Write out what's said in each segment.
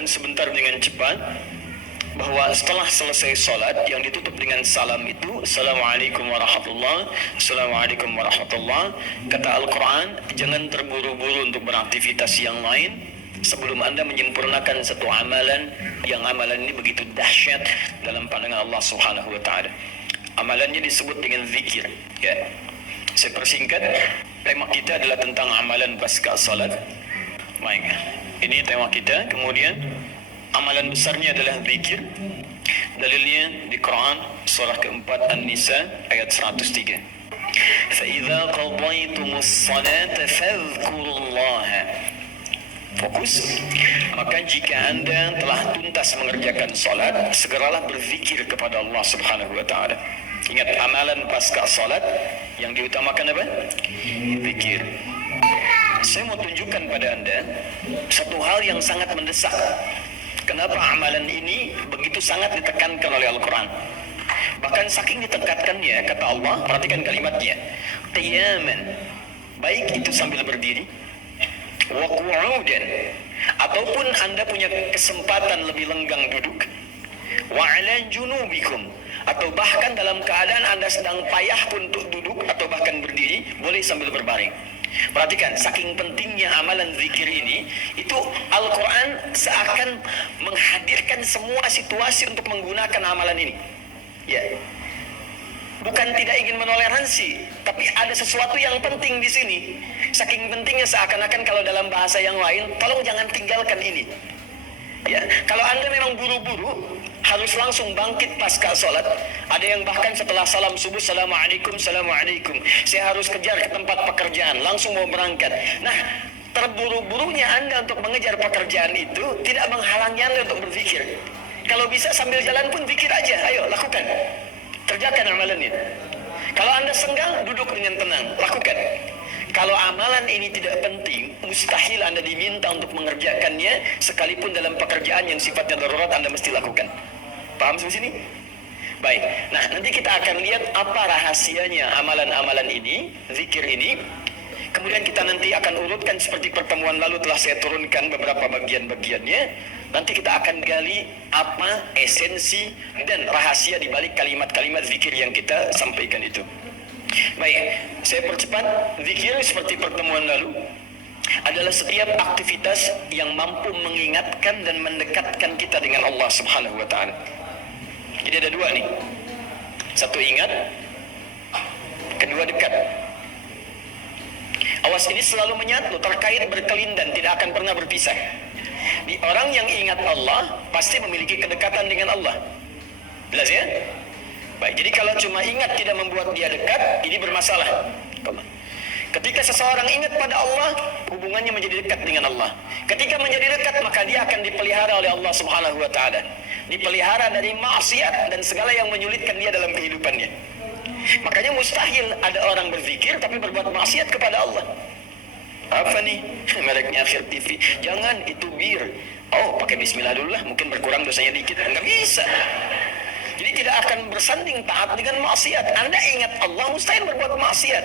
urutkan sebentar dengan cepat bahwa setelah selesai salat yang ditutup dengan salam itu Assalamualaikum warahmatullahi, Assalamualaikum warahmatullahi. Kata Al-Quran, jangan terburu-buru untuk beraktivitas yang lain sebelum Anda menyempurnakan satu amalan yang amalan ini begitu dahsyat dalam pandangan Allah Subhanahu wa taala. Amalannya disebut dengan zikir, ya. Saya persingkat, tema kita adalah tentang amalan pasca salat. Baik, ini tema kita. Kemudian amalan besarnya adalah zikir. Dalilnya di Quran surah keempat An-Nisa ayat 103. فَإِذَا قَضَيْتُمُ الصَّلَاةَ فَاذْكُرُوا اللَّهَ. Fokus. Maka jika Anda telah tuntas mengerjakan salat, segeralah berzikir kepada Allah Subhanahu wa taala. Ingat, amalan pasca salat yang diutamakan apa? Zikir. Saya mau tunjukkan pada Anda satu hal yang sangat mendesak. Kenapa amalan ini begitu sangat ditekankan oleh Al-Quran? Bahkan saking ditekankannya, kata Allah, perhatikan kalimatnya, qiyaman, baik itu sambil berdiri, wa qu'udan, ataupun Anda punya kesempatan lebih lenggang duduk, wa ala junubikum, atau bahkan dalam keadaan Anda sedang payah pun untuk duduk atau bahkan berdiri, boleh sambil berbaring. Perhatikan, saking pentingnya amalan zikir ini, itu Al-Quran seakan menghadirkan semua situasi untuk menggunakan amalan ini. Ya, bukan tidak ingin menoleransi, tapi ada sesuatu yang penting di sini. Saking pentingnya seakan-akan kalau dalam bahasa yang lain, tolong jangan tinggalkan ini. Ya, kalau Anda memang buru-buru, harus langsung bangkit pasca sholat. Ada yang bahkan setelah salam subuh, Assalamualaikum, Assalamualaikum, saya harus kejar ke tempat pekerjaan, langsung mau berangkat. Nah, terburu-burunya Anda untuk mengejar pekerjaan itu tidak menghalangi Anda untuk berzikir. Kalau bisa sambil jalan pun zikir aja, ayo lakukan, kerjakan amalan ini. Kalau Anda senggang, duduk dengan tenang, lakukan. Kalau amalan ini tidak penting, mustahil Anda diminta untuk mengerjakannya, sekalipun dalam pekerjaan yang sifatnya darurat Anda mesti lakukan. Paham sampai sini? Baik, nah nanti kita akan lihat apa rahasianya amalan-amalan ini, zikir ini. Kemudian kita nanti akan urutkan seperti pertemuan lalu telah saya turunkan beberapa bagian-bagiannya. Nanti kita akan gali apa esensi dan rahasia di balik kalimat-kalimat zikir yang kita sampaikan itu. Baik, saya percepat. Zikir seperti pertemuan lalu adalah setiap aktivitas yang mampu mengingatkan dan mendekatkan kita dengan Allah Subhanahu wa taala. Jadi ada dua nih. Satu ingat, kedua dekat. Awas, ini selalu menyatu, terkait, berkelindan, tidak akan pernah berpisah. Di orang yang ingat Allah pasti memiliki kedekatan dengan Allah. Jelas ya? Baik, jadi kalau cuma ingat tidak membuat dia dekat, ini bermasalah. Ketika seseorang ingat pada Allah, hubungannya menjadi dekat dengan Allah. Ketika menjadi dekat, maka dia akan dipelihara oleh Allah Subhanahu wa taala. Dipelihara dari maksiat dan segala yang menyulitkan dia dalam kehidupannya. Makanya mustahil ada orang berzikir tapi berbuat maksiat kepada Allah. Apa nih? Mereknya Akhir TV. Jangan, itu bir. Oh, pakai bismillah dulu lah, mungkin berkurang dosanya dikit. Enggak bisa. Jadi tidak akan bersanding taat dengan maksiat. Anda ingat Allah, mustahil berbuat maksiat.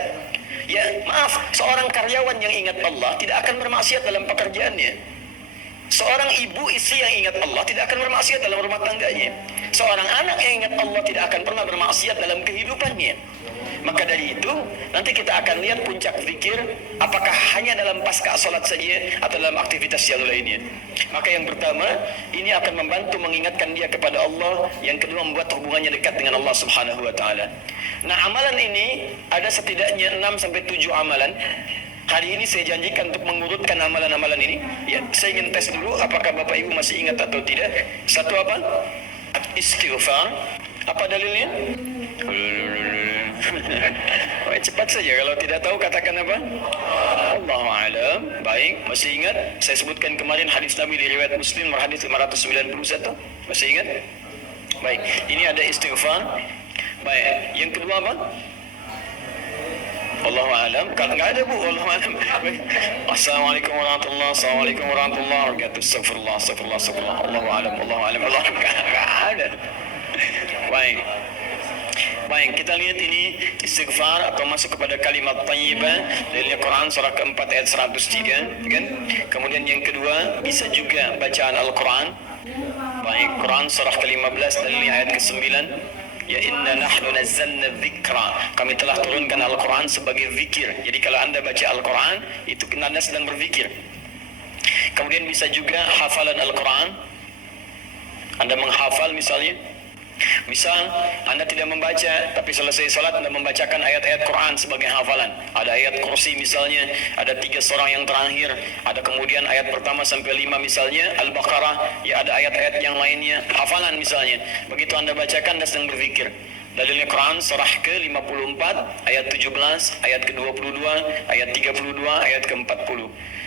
Ya, maaf, seorang karyawan yang ingat Allah tidak akan bermaksiat dalam pekerjaannya. Seorang ibu istri yang ingat Allah tidak akan bermaksiat dalam rumah tangganya. Seorang anak yang ingat Allah tidak akan pernah bermaksiat dalam kehidupannya. Maka dari itu, nanti kita akan lihat puncak zikir, apakah hanya dalam pasca sholat saja atau dalam aktivitas yang lainnya. Maka yang pertama, ini akan membantu mengingatkan dia kepada Allah. Yang kedua, membuat hubungannya dekat dengan Allah Subhanahu wa taala. Nah, amalan ini ada setidaknya 6-7 amalan. Hari ini saya janjikan untuk mengurutkan amalan-amalan ini. Ya, saya ingin tes dulu apakah Bapak Ibu masih ingat atau tidak. Satu apa? Istighfar. Apa dalilnya? Cepat saja, kalau tidak tahu katakan apa? Allahu a'lam. Baik, masih ingat? Saya sebutkan kemarin hadis Nabi di riwayat Muslim, hadis 591. Masih ingat? Baik, ini ada istighfar. Baik, yang kedua apa? Allahu a'lam. Kalau enggak ada, Bu, Allahu a'lam. Assalamualaikum warahmatullahi wabarakatuh. Assalamualaikum warahmatullahi wabarakatuh. Astagfirullah, astagfirullah, astagfirullah. Allahu a'lam, Allahu a'lam. Allahu a'lam. Enggak ada. Baik. Baik, kita lihat ini istighfar atau masuk kepada kalimat thayyibah dari Quran surah keempat ayat 103, kan? Kemudian yang kedua bisa juga bacaan Al-Quran. Baik, Quran surah ke-15 dari ayat ke-9. Ya inna nahnu nazzalna dzikra. Kami telah turunkan Al-Quran sebagai zikir. Jadi kalau Anda baca Al-Quran, itu Anda sedang berzikir. Kemudian bisa juga hafalan Al-Quran. Anda menghafal misalnya. Misal Anda tidak membaca, tapi selesai salat Anda membacakan ayat-ayat Quran sebagai hafalan. Ada ayat kursi misalnya, ada 3 surah yang terakhir, ada kemudian ayat pertama sampai 5 misalnya, Al-Baqarah, ya ada ayat-ayat yang lainnya, hafalan misalnya. Begitu Anda bacakan, Anda sedang berzikir. Dalilnya Quran surah ke-54 ayat 17, ayat ke-22, ayat 32, ayat ke-40.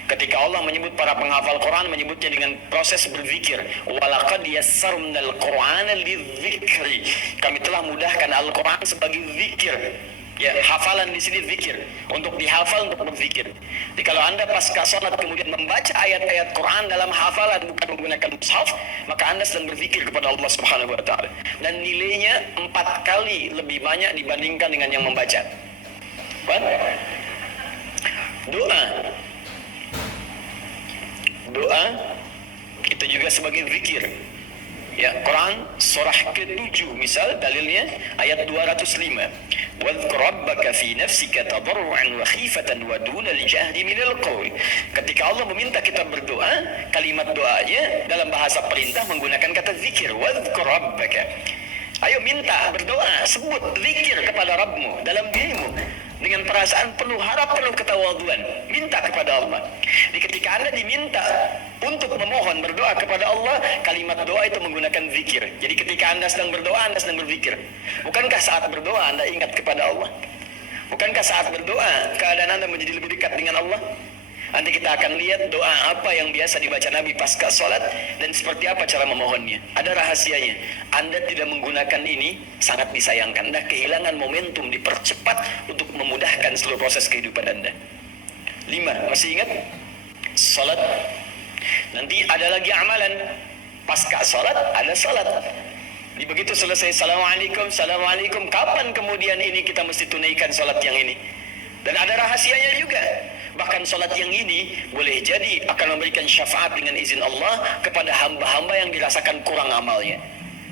Ketika Allah menyebut para penghafal Quran, menyebutnya dengan proses berzikir. Walaqad yassarnal Qur'ana lidzikri. Kami telah mudahkan Al-Quran sebagai zikir. Ya, hafalan di sini zikir, untuk dihafal, untuk berzikir. Jadi kalau Anda pasca salat kemudian membaca ayat-ayat Quran dalam hafalan bukan menggunakan mushaf, maka Anda sedang berzikir kepada Allah Subhanahu wa taala. Dan nilainya 4 kali lebih banyak dibandingkan dengan yang membaca. Doa. Doa itu juga sebagai zikir. Ya, Quran surah ke-7 misal dalilnya ayat 205. Wadhkur rabbaka fi nafsika tadarruan wa khifatan wa dunal jahri minal qaul. Ketika Allah meminta kita berdoa, kalimat doanya dalam bahasa perintah menggunakan kata zikir. Wadhkur rabbaka. Ayo minta, berdoa, sebut zikir kepada Rabbmu dalam dirimu dengan perasaan penuh harap, penuh ketawaduan. Minta kepada Allah. Jadi ketika Anda diminta untuk memohon berdoa kepada Allah, kalimat doa itu menggunakan zikir. Jadi ketika Anda sedang berdoa, Anda sedang berzikir. Bukankah saat berdoa Anda ingat kepada Allah? Bukankah saat berdoa keadaan Anda menjadi lebih dekat dengan Allah? Nanti kita akan lihat doa apa yang biasa dibaca Nabi pasca sholat dan seperti apa cara memohonnya. Ada rahasianya. Anda tidak menggunakan ini sangat disayangkan. Anda kehilangan momentum, dipercepat untuk memudahkan seluruh proses kehidupan Anda. 5. Masih ingat? Sholat. Nanti ada lagi amalan. Pasca sholat ada sholat. Jadi begitu selesai Assalamualaikum, Assalamualaikum. Kapan kemudian ini kita mesti tunaikan sholat yang ini? Dan ada rahasianya juga. Bahkan sholat yang ini boleh jadi akan memberikan syafaat dengan izin Allah kepada hamba-hamba yang dirasakan kurang amalnya.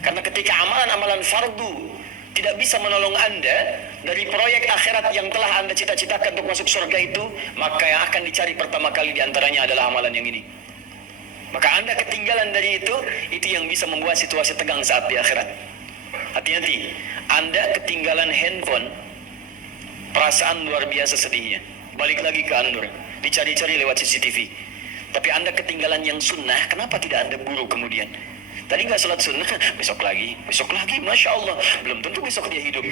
Karena ketika amalan-amalan fardu tidak bisa menolong Anda dari proyek akhirat yang telah Anda cita-citakan untuk masuk surga itu, maka yang akan dicari pertama kali diantaranya adalah amalan yang ini. Maka Anda ketinggalan dari itu yang bisa membuat situasi tegang saat di akhirat. Hati-hati, Anda ketinggalan handphone, perasaan luar biasa sedihnya. Balik lagi ke Anur, dicari-cari lewat CCTV. Tapi Anda ketinggalan yang sunnah, kenapa tidak Anda buru kemudian? Tadi nggak sholat sunnah, besok lagi, Masya Allah. Belum tentu besok dia hidup.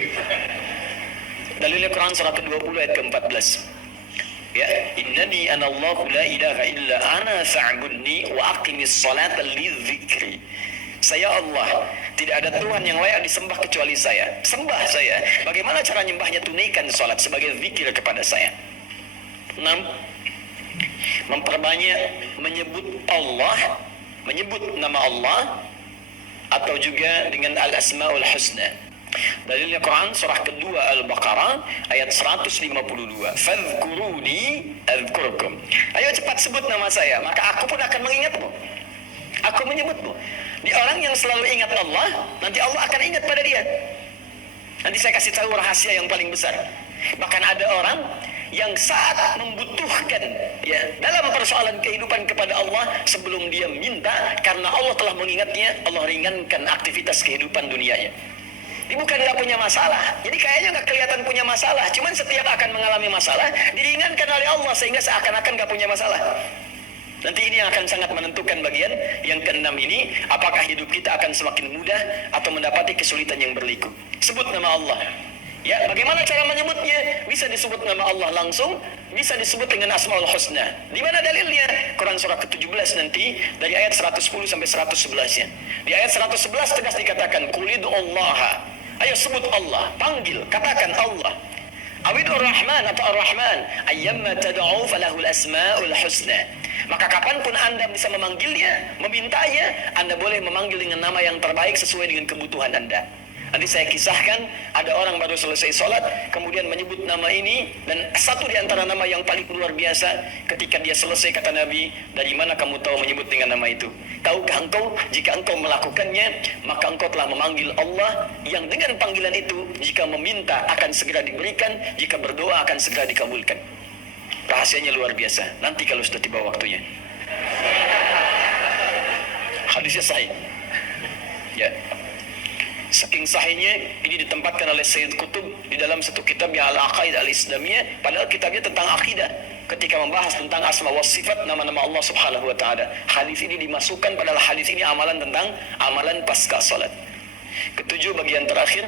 Dalilnya Quran surah ke-20 ayat ke-14. Ya, innani anallahu la ilaha illa ana fa'budni wa aqimis salata lidzikri. Saya Allah, tidak ada Tuhan yang layak disembah kecuali saya. Sembah saya. Bagaimana cara nyembahnya? Tunaikan salat sebagai zikir kepada saya. 6. Memperbanyak menyebut Allah, menyebut nama Allah, atau juga dengan al-asmaul husna. Dalilnya Quran surah kedua Al-Baqarah ayat 152. Fadhkuruni adzkurkum. Ayo cepat sebut nama saya, maka aku pun akan mengingatmu. Aku menyebutmu. Di orang yang selalu ingat Allah, nanti Allah akan ingat pada dia. Nanti saya kasih tahu rahasia yang paling besar. Bahkan ada orang yang saat membutuhkan ya dalam persoalan kehidupan kepada Allah, sebelum dia minta, karena Allah telah mengingatnya, Allah ringankan aktivitas kehidupan dunianya. Ini bukan nggak punya masalah, jadi kayaknya nggak kelihatan punya masalah, cuman setiap akan mengalami masalah diringankan oleh Allah sehingga seakan-akan nggak punya masalah. Nanti ini yang akan sangat menentukan bagian yang ke-6 ini, apakah hidup kita akan semakin mudah atau mendapati kesulitan yang berliku. Sebut nama Allah. Ya, bagaimana cara menyebutnya? Bisa disebut nama Allah langsung, bisa disebut dengan Asmaul Husna. Di mana dalilnya? Quran surah ke-17 nanti dari ayat 110 sampai 111 ya. Di ayat 111 tegas dikatakan Qulidullaha. Ayo sebut Allah, panggil, katakan Allah. Awidur Rahman atau Ar-Rahman, ayyamma tad'u falahul asmaul husna. Maka kapanpun Anda bisa memanggilnya, memintanya, Anda boleh memanggil dengan nama yang terbaik sesuai dengan kebutuhan Anda. Nanti saya kisahkan, ada orang baru selesai sholat, kemudian menyebut nama ini, dan satu di antara nama yang paling luar biasa, ketika dia selesai kata Nabi, dari mana kamu tahu menyebut dengan nama itu? Tahukah engkau, jika engkau melakukannya, maka engkau telah memanggil Allah, yang dengan panggilan itu, jika meminta akan segera diberikan, jika berdoa akan segera dikabulkan. Rahasianya luar biasa, nanti kalau sudah tiba waktunya. Hadisnya sahih. Ya. Saking sahihnya, ini ditempatkan oleh Sayyid Qutb di dalam satu kitab yang Al-Aqaid Al-Islamiyah, padahal kitabnya tentang akidah. Ketika membahas tentang asma wa sifat, nama-nama Allah Subhanahu wa taala. Hadis ini dimasukkan, padahal hadis ini amalan tentang amalan pasca salat. Ketujuh, bagian terakhir.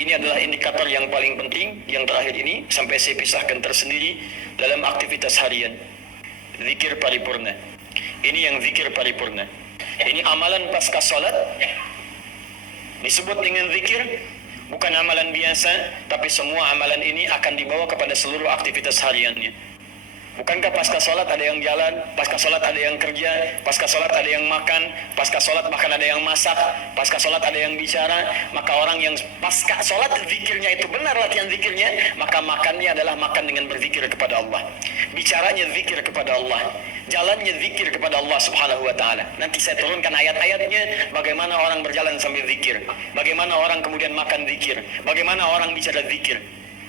Ini adalah indikator yang paling penting, yang terakhir ini sampai saya pisahkan tersendiri dalam aktivitas harian. Zikir paripurna. Ini yang zikir paripurna. Ini amalan pasca salat. Disebut dengan zikir, bukan amalan biasa, tapi semua amalan ini akan dibawa kepada seluruh aktivitas hariannya. Bukankah pasca sholat ada yang jalan, pasca sholat ada yang kerja, pasca sholat ada yang makan, pasca sholat bahkan ada yang masak, pasca sholat ada yang bicara. Maka orang yang pasca sholat zikirnya itu benar latihan zikirnya, maka makannya adalah makan dengan berzikir kepada Allah, bicaranya zikir kepada Allah, jalannya zikir kepada Allah Subhanahu wa taala. Nanti saya turunkan ayat-ayatnya, bagaimana orang berjalan sambil zikir, bagaimana orang kemudian makan zikir, bagaimana orang bicara zikir.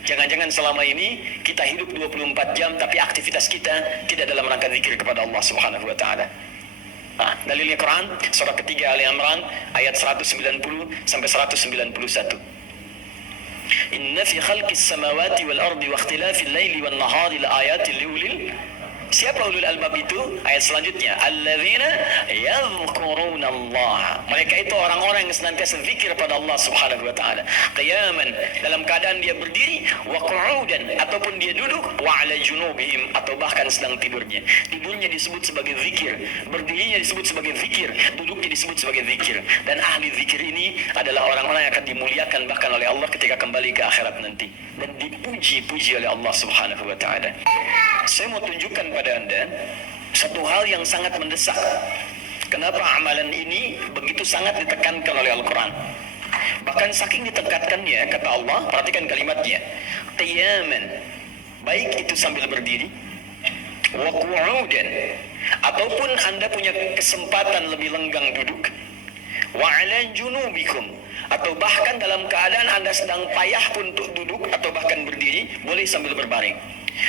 Jangan-jangan selama ini kita hidup 24 jam tapi aktivitas kita tidak dalam rangka zikir kepada Allah Subhanahu wa taala. Nah, dalilnya Quran surah ketiga Ali Imran ayat 190 sampai 191. Inna fi khalqis samawati wal ardi wa ikhtilafil laili wan nahari laayatin liulil. Siapa ulul albab itu? Ayat selanjutnya, alladzina yadhkuruna Allah. Mereka itu orang-orang yang senantiasa zikir pada Allah Subhanahu wa taala. Qiyaman, dalam keadaan dia berdiri, wa qu'udan, ataupun dia duduk, wa 'ala junubihim, atau bahkan sedang tidurnya. Tidurnya disebut sebagai zikir, berdirinya disebut sebagai zikir, duduknya disebut sebagai zikir. Dan ahli zikir ini adalah orang-orang yang akan dimuliakan bahkan oleh Allah ketika kembali ke akhirat nanti, dan dipuji-puji oleh Allah Subhanahu wa taala. Saya mau tunjukkan pada Anda satu hal yang sangat mendesak. Kenapa amalan ini begitu sangat ditekankan oleh Al-Quran? Bahkan saking ditekankannya, kata Allah, perhatikan kalimatnya, qiyaman, baik itu sambil berdiri, wa qu'udan, ataupun Anda punya kesempatan lebih lenggang duduk, wa 'ala junubikum, atau bahkan dalam keadaan Anda sedang payah pun untuk duduk atau bahkan berdiri, boleh sambil berbaring.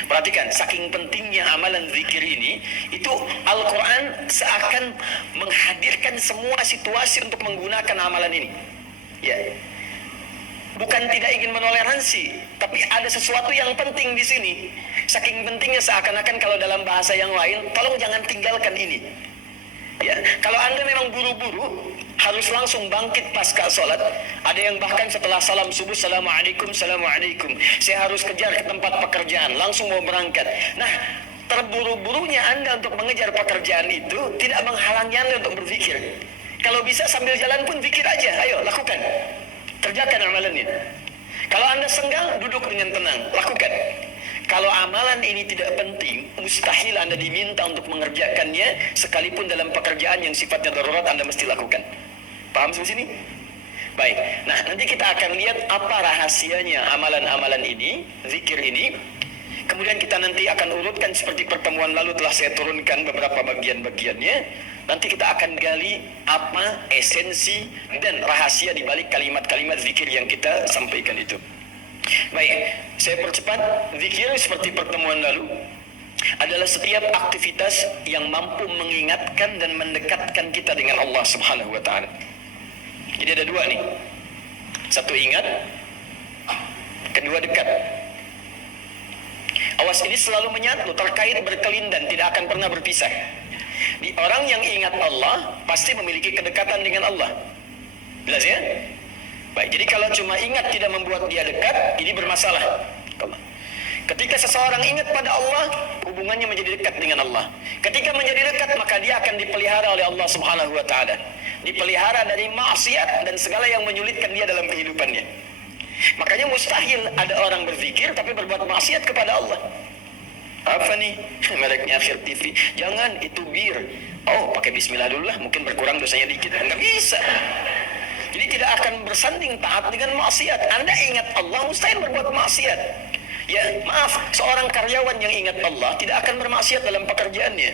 Perhatikan, saking pentingnya amalan zikir ini, itu Al-Quran seakan menghadirkan semua situasi untuk menggunakan amalan ini. Ya, bukan tidak ingin menoleransi, tapi ada sesuatu yang penting di sini. Saking pentingnya seakan-akan kalau dalam bahasa yang lain, tolong jangan tinggalkan ini. Ya, kalau Anda memang buru-buru, harus langsung bangkit pasca sholat. Ada yang bahkan setelah salam subuh, Assalamualaikum, Assalamualaikum, saya harus kejar ke tempat pekerjaan, langsung mau berangkat. Nah, terburu-burunya Anda untuk mengejar pekerjaan itu tidak menghalangi Anda untuk berzikir. Kalau bisa sambil jalan pun zikir aja, ayo lakukan, kerjakan amalannya. Kalau Anda senggang, duduk dengan tenang, lakukan. Kalau amalan ini tidak penting, mustahil Anda diminta untuk mengerjakannya, sekalipun dalam pekerjaan yang sifatnya darurat Anda mesti lakukan. Paham sampai sini? Baik. Nah, nanti kita akan lihat apa rahasianya amalan-amalan ini, zikir ini. Kemudian kita nanti akan urutkan seperti pertemuan lalu telah saya turunkan beberapa bagian-bagiannya. Nanti kita akan gali apa esensi dan rahasia di balik kalimat-kalimat zikir yang kita sampaikan itu. Baik, saya percepat. Zikir seperti pertemuan lalu adalah setiap aktivitas yang mampu mengingatkan dan mendekatkan kita dengan Allah Subhanahu wa taala. Jadi ada dua nih. Satu ingat, kedua dekat. Awas, ini selalu menyatu, terkait, berkelindan, tidak akan pernah berpisah. Di orang yang ingat Allah pasti memiliki kedekatan dengan Allah. Jelas ya? Baik, jadi kalau cuma ingat tidak membuat dia dekat, ini bermasalah. Ketika seseorang ingat pada Allah, hubungannya menjadi dekat dengan Allah. Ketika menjadi dekat, maka dia akan dipelihara oleh Allah Subhanahu wa taala. Dipelihara dari maksiat dan segala yang menyulitkan dia dalam kehidupannya. Makanya mustahil ada orang berzikir tapi berbuat maksiat kepada Allah. Apa nih? Mereknya Akhir TV. Jangan, itu bir. Oh, pakai bismillah dulu lah, mungkin berkurang dosanya dikit. Enggak bisa. Jadi tidak akan bersanding taat dengan maksiat. Anda ingat Allah, mustahil berbuat maksiat. Ya, maaf, seorang karyawan yang ingat Allah tidak akan bermaksiat dalam pekerjaannya.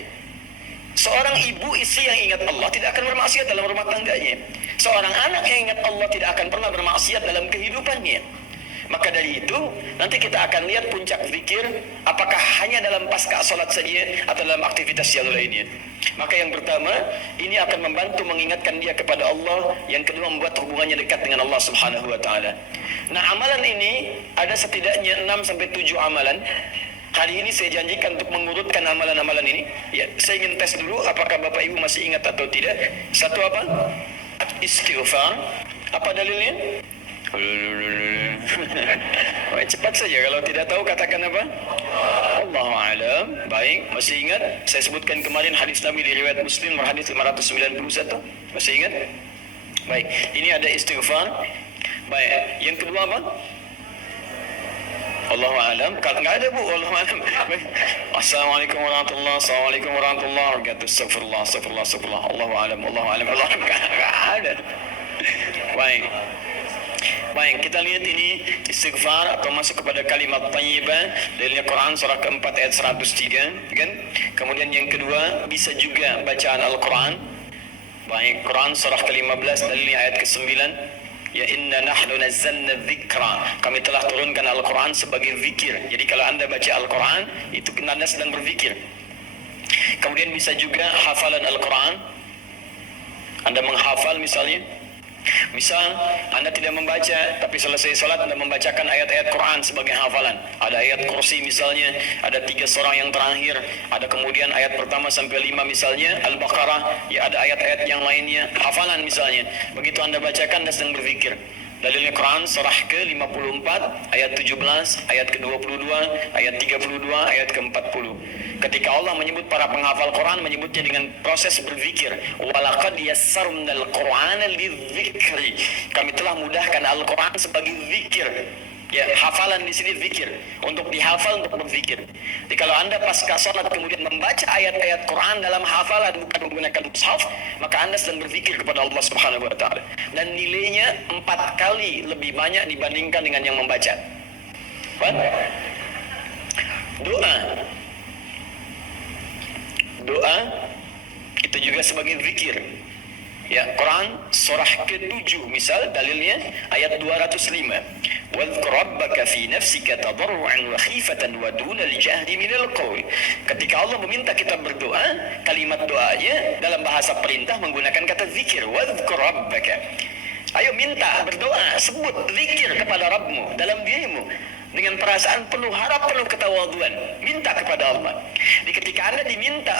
Seorang ibu istri yang ingat Allah tidak akan bermaksiat dalam rumah tangganya. Seorang anak yang ingat Allah tidak akan pernah bermaksiat dalam kehidupannya. Maka dari itu, nanti kita akan lihat puncak zikir, apakah hanya dalam pasca salat saja atau dalam aktivitas yang lainnya. Maka yang pertama, ini akan membantu mengingatkan dia kepada Allah. Yang kedua, membuat hubungannya dekat dengan Allah Subhanahu wa taala. Nah, amalan ini ada setidaknya 6-7 amalan. Hari ini saya janjikan untuk mengurutkan amalan-amalan ini. Ya, saya ingin tes dulu apakah Bapak Ibu masih ingat atau tidak. Satu apa? Istighfar. Apa dalilnya? Cepat saja, kalau tidak tahu katakan apa? Allahu a'lam. Baik, masih ingat? Saya sebutkan kemarin hadis Nabi di riwayat Muslim, hadis 591. Masih ingat? Baik, ini ada istighfar. Baik, yang kedua apa? Allahu a'lam. Kalau enggak ada, Bu, Allahu a'lam. Assalamualaikum warahmatullahi wabarakatuh. Assalamualaikum warahmatullahi wabarakatuh. Astagfirullah, astagfirullah, astagfirullah. Allahu a'lam, Allahu a'lam. Allahu a'lam. Enggak ada. Baik. Baik, kita lihat ini istighfar atau masuk kepada kalimat thayyibah. Dalilnya Quran surah keempat ayat 103, kan? Kemudian yang kedua, bisa juga bacaan Al-Quran. Baik, Quran surah ke-15 dalilnya ayat ke-9. Ya inna nahnu nazzalna dzikra. Kami telah turunkan Al-Quran sebagai zikir. Jadi kalau Anda baca Al-Quran, itu Anda sedang berzikir. Kemudian bisa juga hafalan Al-Quran. Anda menghafal misalnya. Misal Anda tidak membaca, tapi selesai salat Anda membacakan ayat-ayat Quran sebagai hafalan. Ada ayat kursi misalnya, ada 3 surah yang terakhir, ada kemudian ayat pertama sampai 5 misalnya, Al-Baqarah, ya ada ayat-ayat yang lainnya, hafalan misalnya. Begitu Anda bacakan, Anda sedang berzikir. Dalilnya Quran surah ke-54 ayat 17, ayat ke-22, ayat 32, ayat ke-40. Ketika Allah menyebut para penghafal Quran, menyebutnya dengan proses berzikir. Walaqad yassarnal Qur'ana lidzikri. Kami telah mudahkan Al-Quran sebagai zikir. Ya, hafalan di sini zikir, untuk dihafal, untuk berzikir. Jadi kalau Anda pasca salat kemudian membaca ayat-ayat Quran dalam hafalan bukan menggunakan mushaf, maka Anda sedang berzikir kepada Allah Subhanahu wa taala. Dan nilainya 4 kali lebih banyak dibandingkan dengan yang membaca. Doa. Doa itu juga sebagai zikir. Ya, Quran surah ke-7 misal dalilnya ayat 205. Wadhkur rabbaka fi nafsika tadarruan wa khifatan wa dunal jahri minal qaul. Ketika Allah meminta kita berdoa, kalimat doanya dalam bahasa perintah menggunakan kata zikir. Wadhkur rabbaka. Ayo minta, berdoa, sebut zikir kepada Rabbmu dalam dirimu dengan perasaan penuh harap, penuh ketawaduan. Minta kepada Allah. Di ketika Anda diminta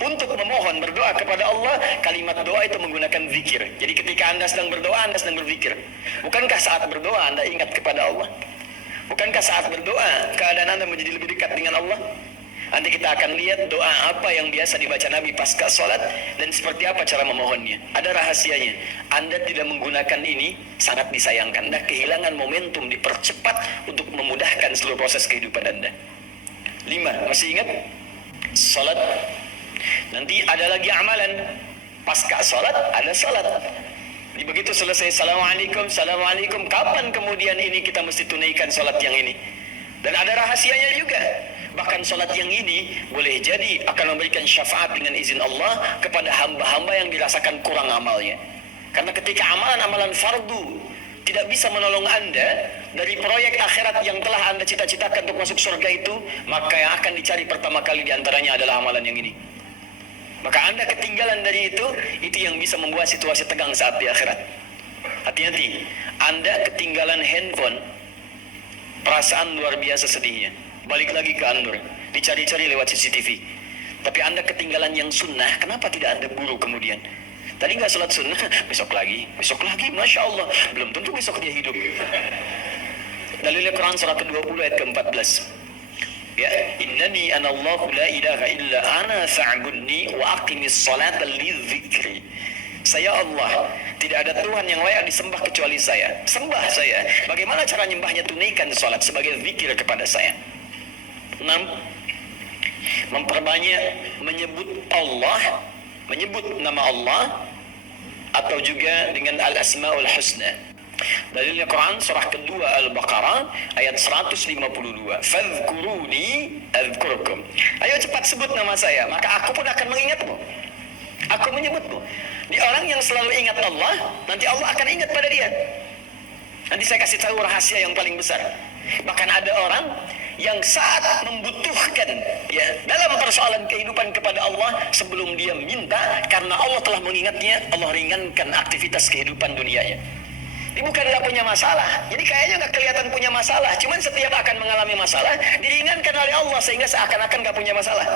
untuk memohon berdoa kepada Allah, kalimat doa itu menggunakan zikir. Jadi ketika Anda sedang berdoa, Anda sedang berzikir. Bukankah saat berdoa Anda ingat kepada Allah? Bukankah saat berdoa keadaan Anda menjadi lebih dekat dengan Allah? Nanti kita akan lihat doa apa yang biasa dibaca Nabi pasca sholat dan seperti apa cara memohonnya. Ada rahasianya. Anda tidak menggunakan ini, sangat disayangkan. Anda kehilangan momentum, dipercepat untuk memudahkan seluruh proses kehidupan Anda. 5. Masih ingat? Sholat. Nanti ada lagi amalan. Pasca sholat, ada sholat. Jadi begitu selesai, Assalamualaikum, Assalamualaikum. Kapan kemudian ini kita mesti tunaikan sholat yang ini? Dan ada rahasianya juga. Bahkan sholat yang ini boleh jadi akan memberikan syafaat dengan izin Allah kepada hamba-hamba yang dirasakan kurang amalnya. Karena ketika amalan-amalan fardu tidak bisa menolong Anda dari proyek akhirat yang telah Anda cita-citakan untuk masuk surga itu, maka yang akan dicari pertama kali diantaranya adalah amalan yang ini. Maka Anda ketinggalan dari itu yang bisa membuat situasi tegang saat di akhirat. Hati-hati, Anda ketinggalan handphone, perasaan luar biasa sedihnya. Balik lagi ke Andur, dicari-cari lewat CCTV. Tapi Anda ketinggalan yang sunnah, kenapa tidak Anda buru kemudian? Tadi nggak sholat sunnah, besok lagi, Masya Allah. Belum tentu besok dia hidup. Dalilnya Quran surah ke-20 ayat ke-14. Ya, innani anallahu la ilaha illa ana fa'budni wa aqimis salata lidzikri. Saya Allah, tidak ada Tuhan yang layak disembah kecuali saya. Sembah saya. Bagaimana cara nyembahnya? Tunaikan salat sebagai zikir kepada saya. 6. Memperbanyak menyebut Allah, menyebut nama Allah atau juga dengan Al-Asmaul Husna. Dalilnya Quran surah kedua Al-Baqarah ayat 152. Fadhkuruni adzkurkum. Ayo cepat sebut nama saya, maka aku pun akan mengingatmu. Aku menyebutmu. Di orang yang selalu ingat Allah, nanti Allah akan ingat pada dia. Nanti saya kasih tahu rahasia yang paling besar. Bahkan ada orang yang saat membutuhkan ya dalam persoalan kehidupan kepada Allah, sebelum dia minta, karena Allah telah mengingatnya, Allah ringankan aktivitas kehidupan dunianya. Dia bukan tidak punya masalah, jadi kayaknya nggak kelihatan punya masalah, cuman setiap akan mengalami masalah diringankan oleh Allah sehingga seakan-akan nggak punya masalah.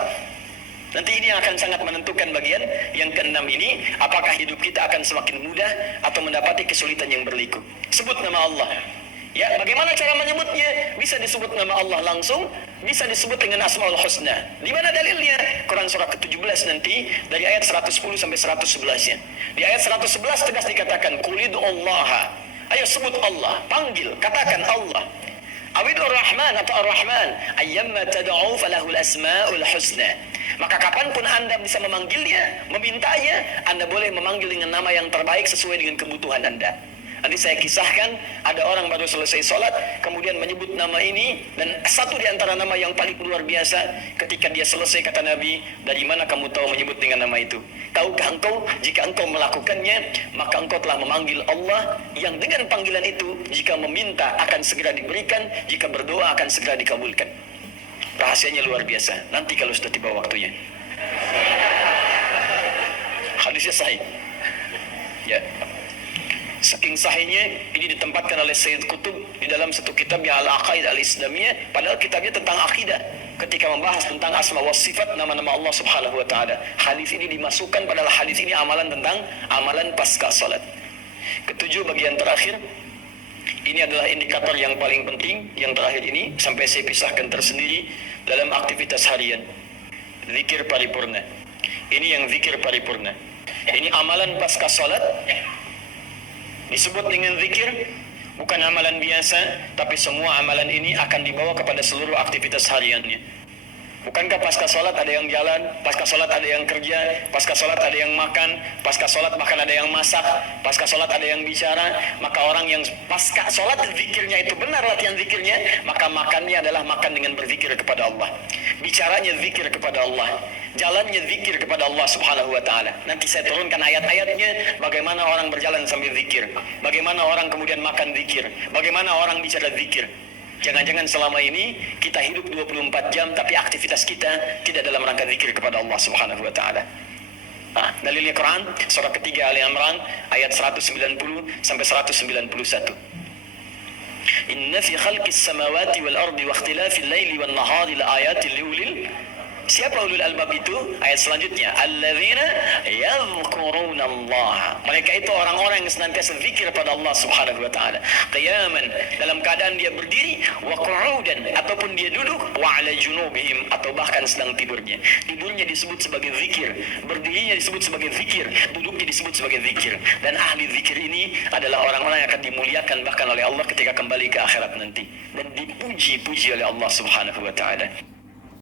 Nanti ini yang akan sangat menentukan bagian yang keenam ini, apakah hidup kita akan semakin mudah atau mendapati kesulitan yang berliku. Sebut nama Allah. Ya, bagaimana cara menyebutnya? Bisa disebut nama Allah langsung, bisa disebut dengan Asmaul Husna. Di mana dalilnya? Quran surah ke-17 nanti dari ayat 110 sampai 111-nya. Di ayat 111 tegas dikatakan Qulidullaha. Ayo sebut Allah, panggil, katakan Allah. Awidur Rahman atau Ar-Rahman, ayyamma tad'u falahul asmaul husna. Maka kapanpun Anda bisa memanggilnya, memintanya, Anda boleh memanggil dengan nama yang terbaik sesuai dengan kebutuhan Anda. Nanti saya kisahkan, ada orang baru selesai sholat, kemudian menyebut nama ini, dan satu di antara nama yang paling luar biasa, ketika dia selesai kata Nabi, dari mana kamu tahu menyebut dengan nama itu? Tahukah engkau, jika engkau melakukannya, maka engkau telah memanggil Allah, yang dengan panggilan itu, jika meminta akan segera diberikan, jika berdoa akan segera dikabulkan. Rahasianya luar biasa, nanti kalau sudah tiba waktunya. Hadisnya sahih. Ya. Saking sahihnya, ini ditempatkan oleh Sayyid Qutb di dalam satu kitab yang Al-Aqaid Al-Islamiyah, padahal kitabnya tentang akidah. Ketika membahas tentang asma wa sifat, nama-nama Allah Subhanahu wa taala. Hadis ini dimasukkan, padahal hadis ini amalan tentang amalan pasca salat. Ketujuh, bagian terakhir. Ini adalah indikator yang paling penting, yang terakhir ini sampai saya pisahkan tersendiri dalam aktivitas harian. Zikir paripurna. Ini yang zikir paripurna. Ini amalan pasca salat. Disebut dengan zikir, bukan amalan biasa, tapi semua amalan ini akan dibawa kepada seluruh aktivitas hariannya. Bukankah pasca sholat ada yang jalan, pasca sholat ada yang kerja, pasca sholat ada yang makan, pasca sholat bahkan ada yang masak, pasca sholat ada yang bicara. Maka orang yang pasca sholat zikirnya itu benar latihan zikirnya, maka makannya adalah makan dengan berzikir kepada Allah, bicaranya zikir kepada Allah, jalannya zikir kepada Allah Subhanahu wa ta'ala. Nanti saya turunkan ayat-ayatnya, bagaimana orang berjalan sambil zikir, bagaimana orang kemudian makan zikir, bagaimana orang bicara zikir. Jangan-jangan selama ini kita hidup 24 jam tapi aktivitas kita tidak dalam rangka zikir kepada Allah Subhanahu wa taala. Dalilnya Quran surah ketiga Ali Imran ayat 190 sampai 191. Inna fi khalqis samawati wal ardi wa ikhtilafil laili wan nahari laayatin liulil. Siapa ulul albab itu? Ayat selanjutnya, alladzina yadhkuruna Allah. Mereka itu orang-orang yang senantiasa zikir pada Allah Subhanahu wa taala. Qiyaman, dalam keadaan dia berdiri, wa qu'udan, ataupun dia duduk, wa 'ala junubihim, atau bahkan sedang tidurnya. Tidurnya disebut sebagai zikir, berdirinya disebut sebagai zikir, duduknya disebut sebagai zikir. Dan ahli zikir ini adalah orang-orang yang akan dimuliakan bahkan oleh Allah ketika kembali ke akhirat nanti, dan dipuji-puji oleh Allah Subhanahu wa taala.